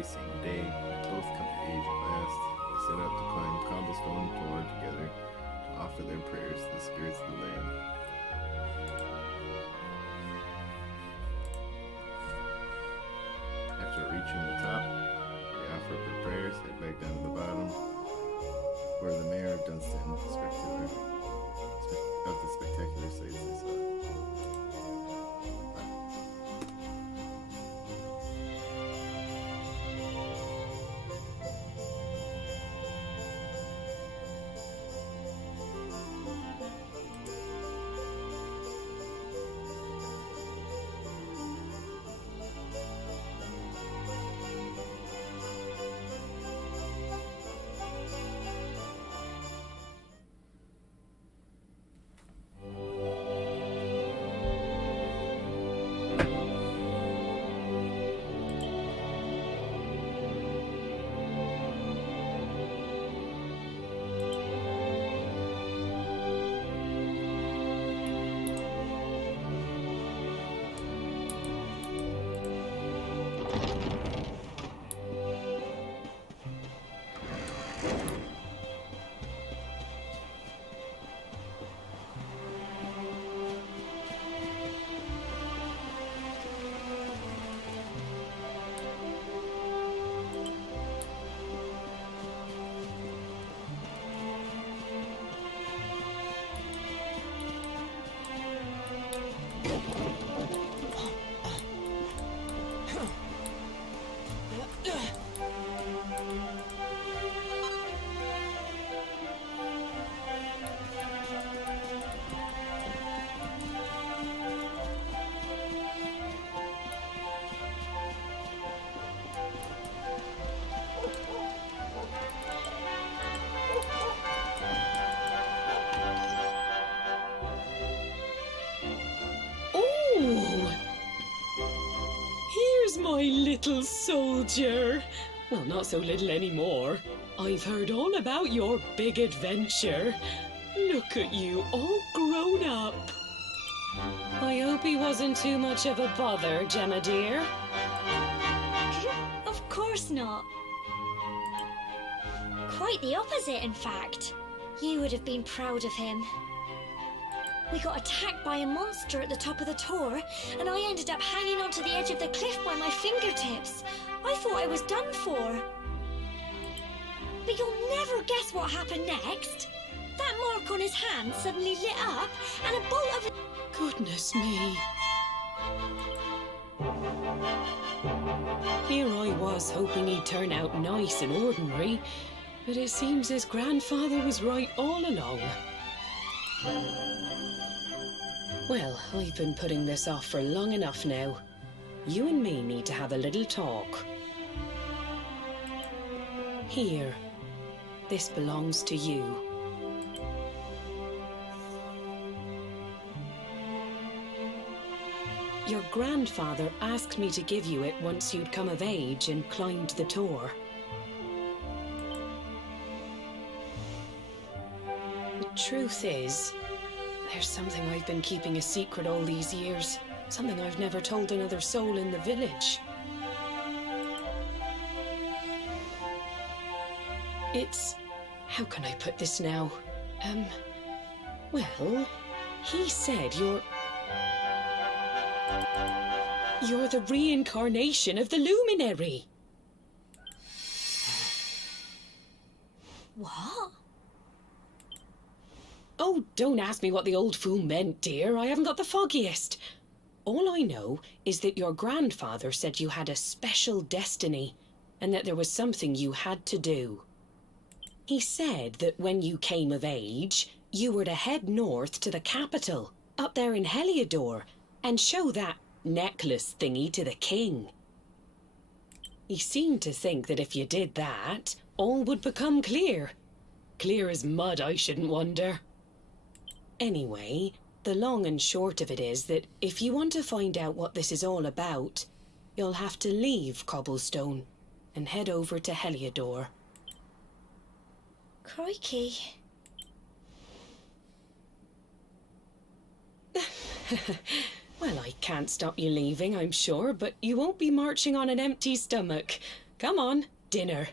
very same day, they both come to age at last. They set out to climb Cobblestone Tor together to offer their prayers to the spirits of the land. After reaching the top, they offer up their prayers, head back down to the bottom, where the mayor of Dunstan of the spectacular sights they saw. My little soldier. Well, not so little anymore. I've heard all about your big adventure. Look at you, all grown up. I hope he wasn't too much of a bother, Gemma dear. Of course not. Quite the opposite, in fact. You would have been proud of him. We got attacked by a monster at the top of the Tor, and I ended up hanging onto the edge of the cliff by my fingertips. I thought I was done for. But you'll never guess what happened next. That mark on his hand suddenly lit up, and a bolt of... Goodness me. Here I was hoping he'd turn out nice and ordinary, but it seems his grandfather was right all along. Well, I've been putting this off for long enough now. You and me need to have a little talk. Here. This belongs to you. Your grandfather asked me to give you it once you'd come of age and climbed the Tor. The truth is, there's something I've been keeping a secret all these years. Something I've never told another soul in the village. It's... how can I put this now? Well, he said you're the reincarnation of the Luminary. What? Oh, don't ask me what the old fool meant, dear. I haven't got the foggiest. All I know is that your grandfather said you had a special destiny, and that there was something you had to do. He said that when you came of age, you were to head north to the capital, up there in Heliodor, and show that necklace thingy to the king. He seemed to think that if you did that, all would become clear. Clear as mud, I shouldn't wonder. Anyway, the long and short of it is that if you want to find out what this is all about, you'll have to leave Cobblestone and head over to Heliodor. Crikey. Well, I can't stop you leaving, I'm sure, but you won't be marching on an empty stomach. Come on, dinner.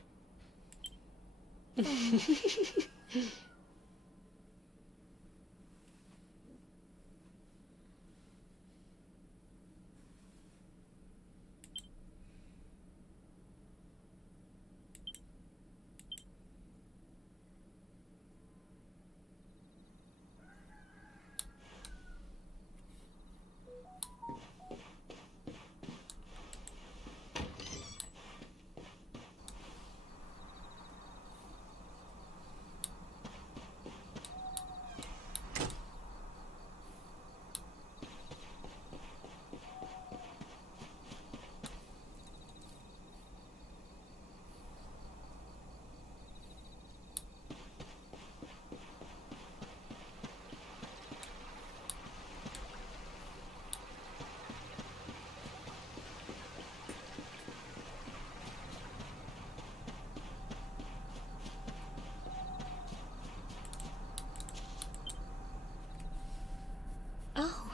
Oh,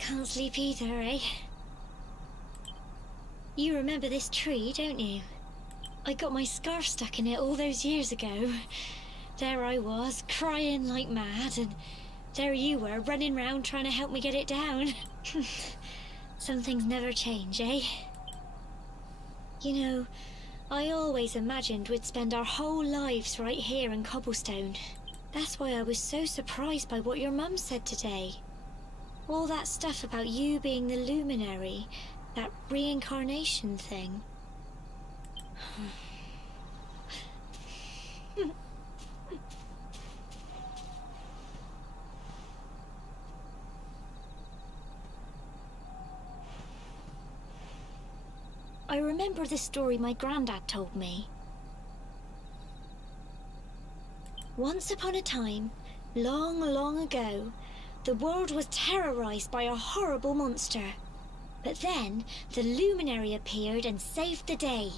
can't sleep either, eh? You remember this tree, don't you? I got my scarf stuck in it all those years ago. There I was, crying like mad, and there you were, running round trying to help me get it down. Some things never change, eh? You know, I always imagined we'd spend our whole lives right here in Cobblestone. That's why I was so surprised by what your mum said today. All that stuff about you being the luminary, that reincarnation thing. I remember the story my granddad told me. Once upon a time, long, long ago, the world was terrorized by a horrible monster. But then, the luminary appeared and saved the day.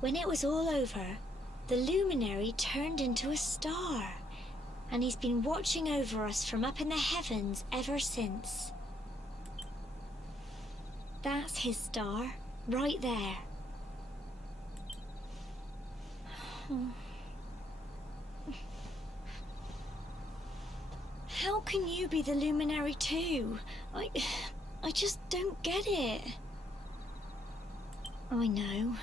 When it was all over, the luminary turned into a star. And he's been watching over us from up in the heavens ever since. That's his star, right there. How can you be the luminary too? I just don't get it. I know.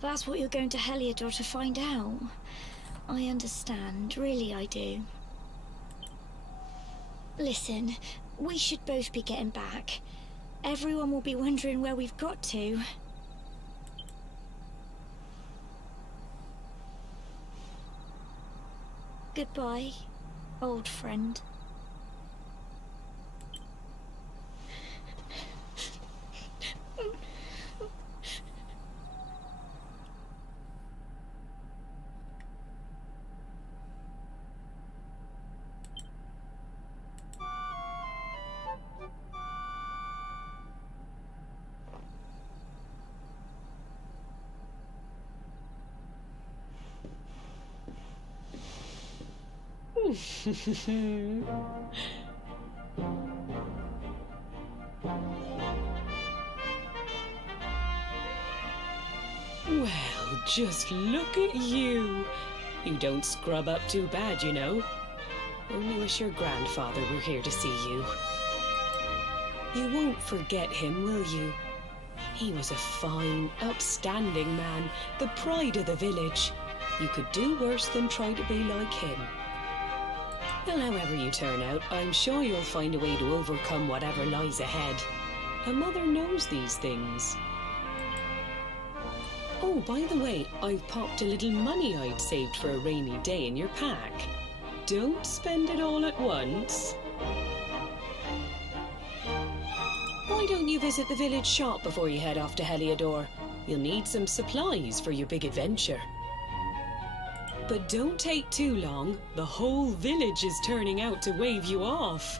That's what you're going to Heliodor to find out. I understand, really I do. Listen, we should both be getting back. Everyone will be wondering where we've got to. Goodbye, old friend. Well, just look at you. You don't scrub up too bad, you know. Only wish your grandfather were here to see you. You won't forget him, will you? He was a fine, upstanding man, the pride of the village. You could do worse than try to be like him. Well, however you turn out, I'm sure you'll find a way to overcome whatever lies ahead. A mother knows these things. Oh, by the way, I've popped a little money I'd saved for a rainy day in your pack. Don't spend it all at once. Why don't you visit the village shop before you head off to Heliodor? You'll need some supplies for your big adventure. But don't take too long. The whole village is turning out to wave you off.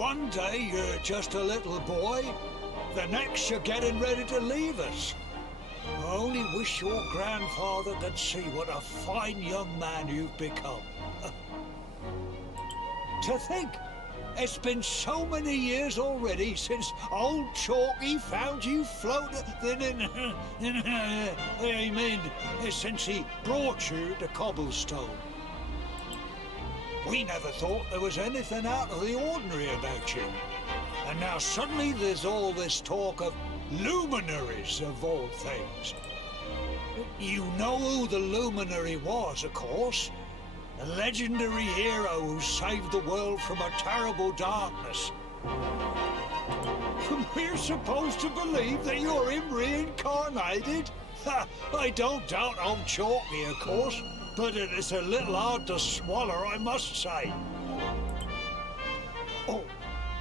One day you're just a little boy, the next you're getting ready to leave us. I only wish your grandfather could see what a fine young man you've become. To think, it's been so many years already since old Chalky found you floating since he brought you to Cobblestone. We never thought there was anything out of the ordinary about you. And now suddenly there's all this talk of luminaries of all things. You know who the luminary was, of course. A legendary hero who saved the world from a terrible darkness. We're supposed to believe that you're him reincarnated? I don't doubt old Chalky, of course, but it is a little hard to swallow, I must say. Oh,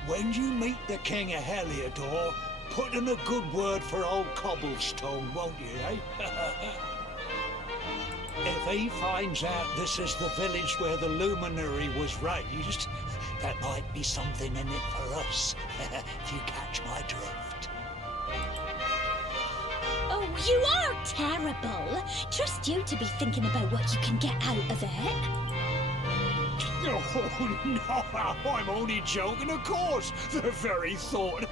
when you meet the King of Heliodor, put in a good word for old Cobblestone, won't you, eh? he finds out this is the village where the luminary was raised, that might be something in it for us, if you catch my drift. Oh, you are terrible. Trust you to be thinking about what you can get out of it. Oh, no, I'm only joking, of course. The very thought.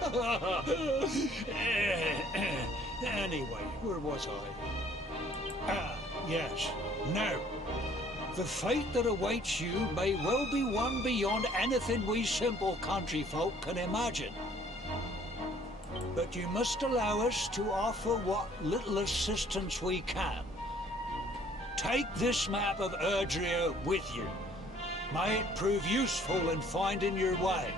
Anyway, where was I? Ah, yes. Now, the fate that awaits you may well be one beyond anything we simple country folk can imagine. But you must allow us to offer what little assistance we can. Take this map of Erdrea with you. May it prove useful in finding your way.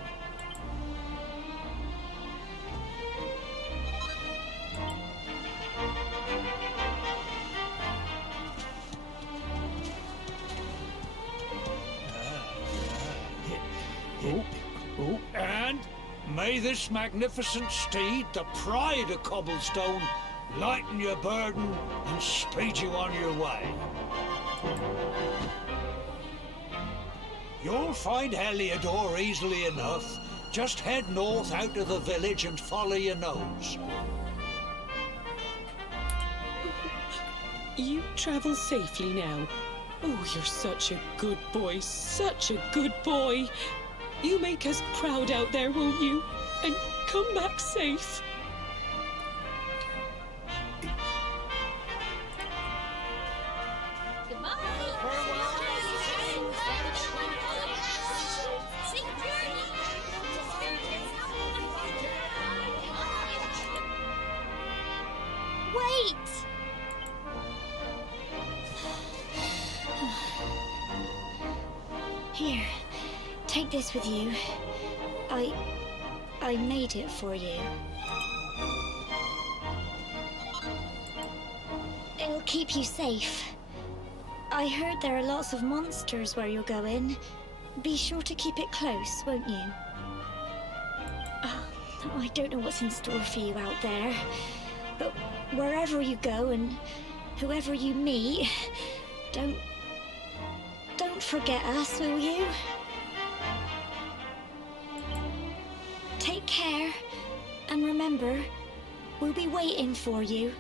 And may this magnificent steed, the pride of Cobblestone, lighten your burden and speed you on your way. You'll find Heliodor easily enough. Just head north out of the village and follow your nose. You travel safely now. Oh, you're such a good boy, such a good boy. You make us proud out there, won't you? And come back safe. Wait! Here, take this with you. I made it for you. It'll keep you safe. I heard there are lots of monsters where you're going. Be sure to keep it close, won't you? I don't know what's in store for you out there, but wherever you go and whoever you meet, don't forget us, will you? Take care, and remember, we'll be waiting for you.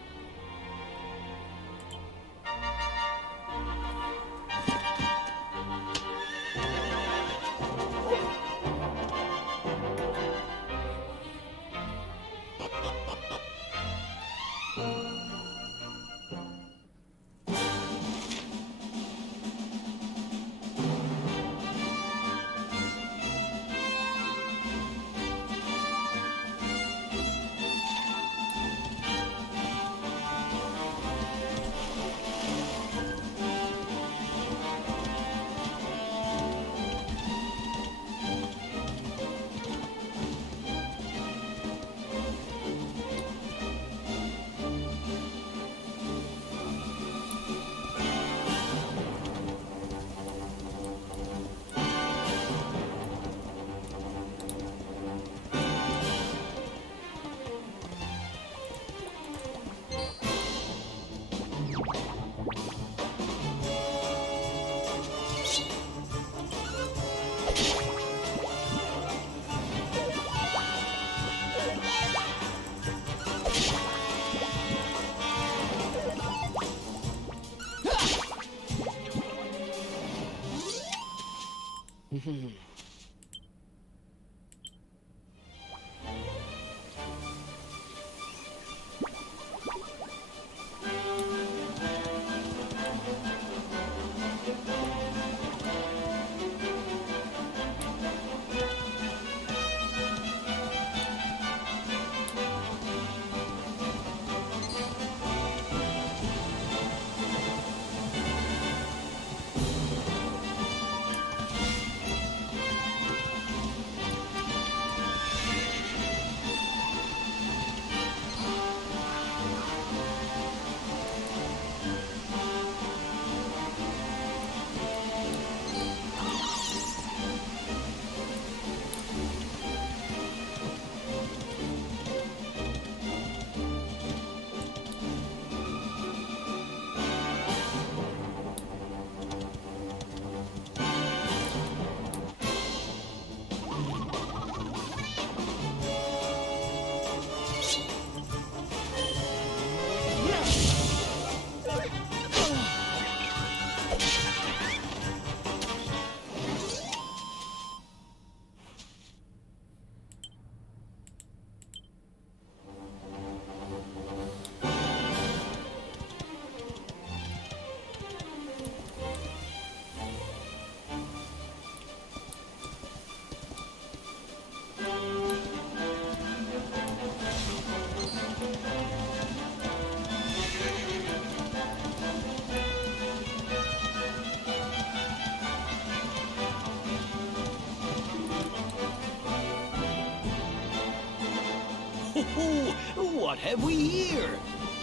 Oh, what have we here?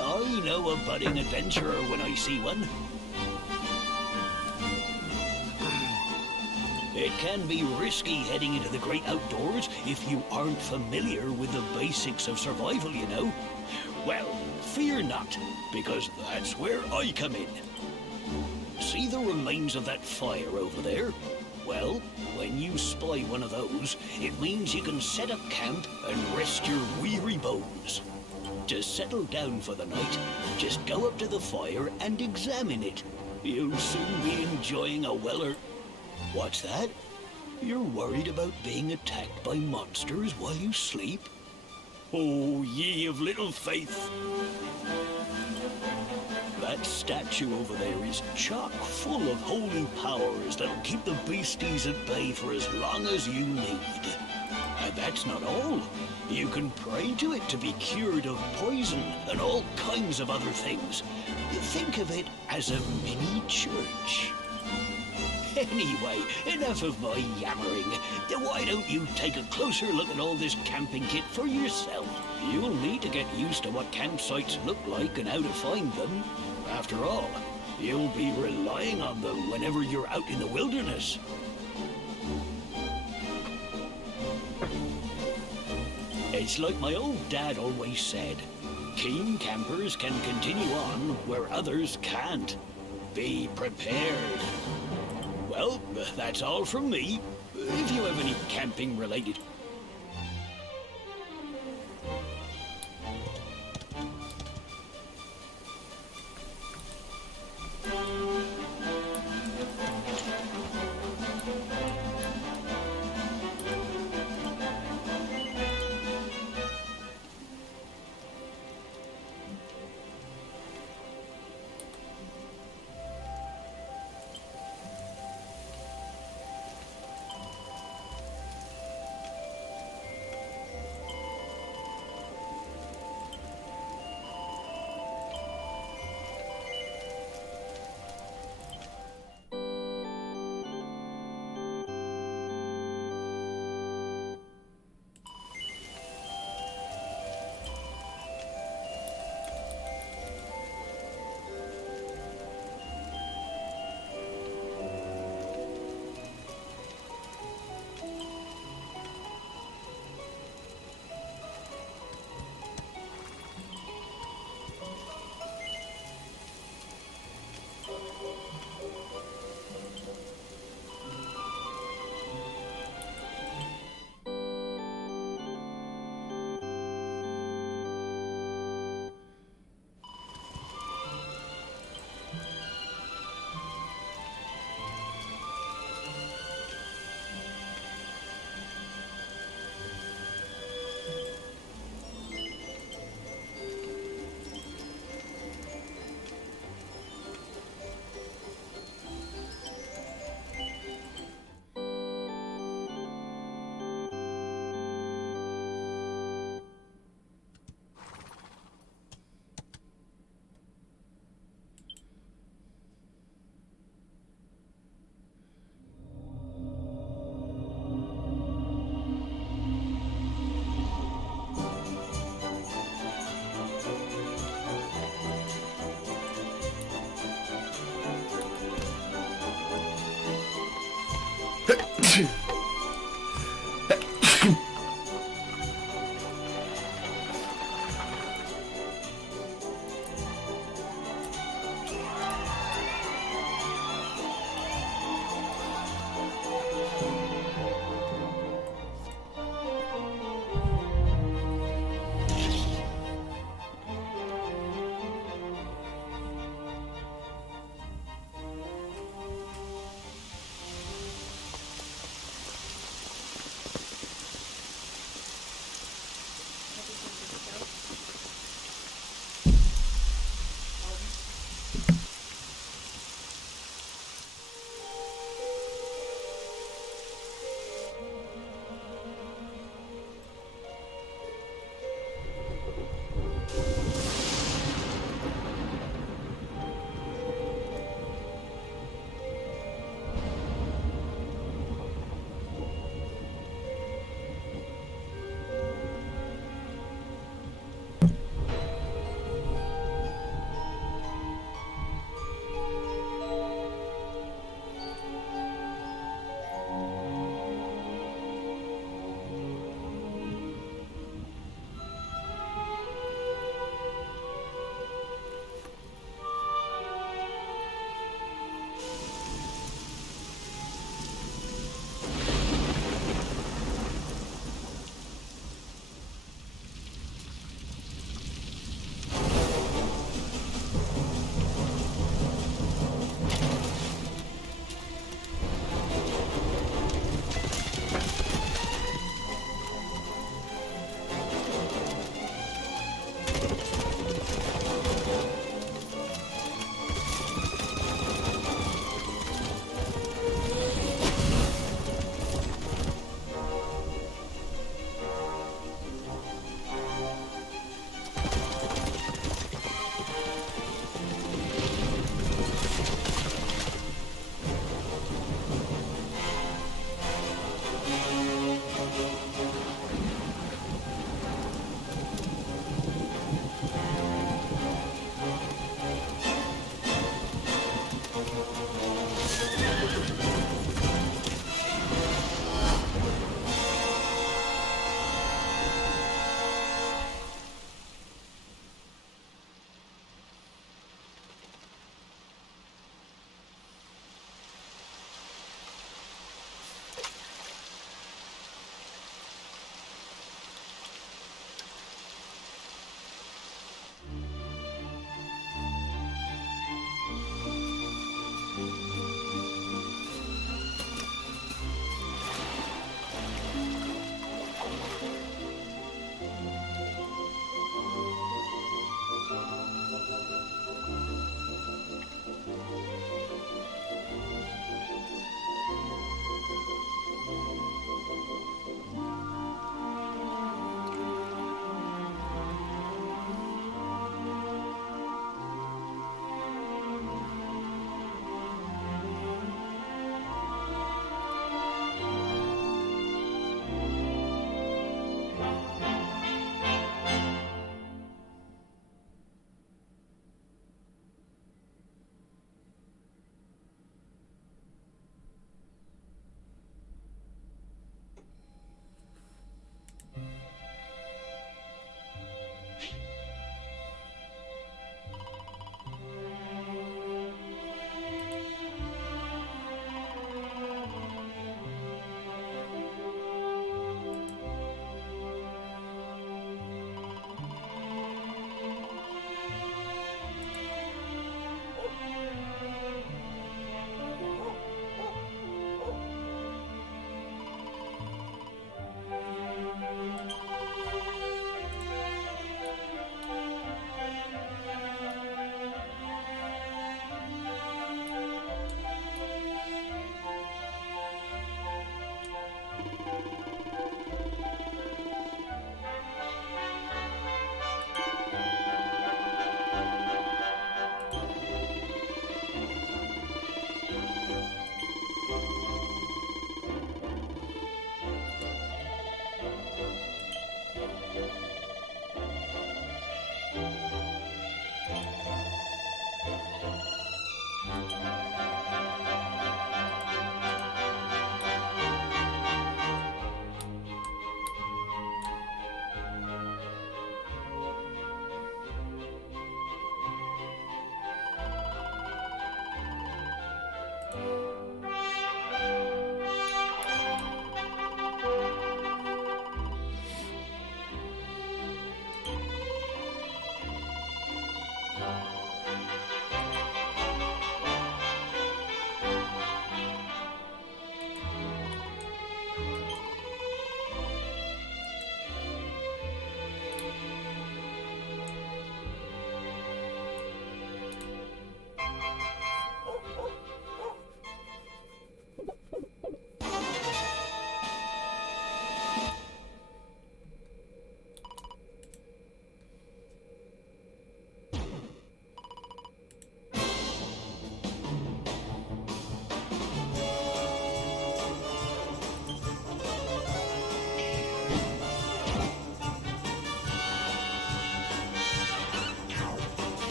I know a budding adventurer when I see one. It can be risky heading into the great outdoors if you aren't familiar with the basics of survival, you know. Well, fear not, because that's where I come in. See the remains of that fire over there? Well, when you spy one of those, it means you can set up camp and rest your weary bones. To settle down for the night, just go up to the fire and examine it. You'll soon be enjoying a weller. What's that? You're worried about being attacked by monsters while you sleep? Oh, ye of little faith. That statue over there is chock full of holy powers that'll keep the beasties at bay for as long as you need. And that's not all. You can pray to it to be cured of poison and all kinds of other things. Think of it as a mini church. Anyway, enough of my yammering. Why don't you take a closer look at all this camping kit for yourself? You'll need to get used to what campsites look like and how to find them. After all, you'll be relying on them whenever you're out in the wilderness. It's like my old dad always said, keen campers can continue on where others can't. Be prepared. Well, that's all from me. If you have any camping-related...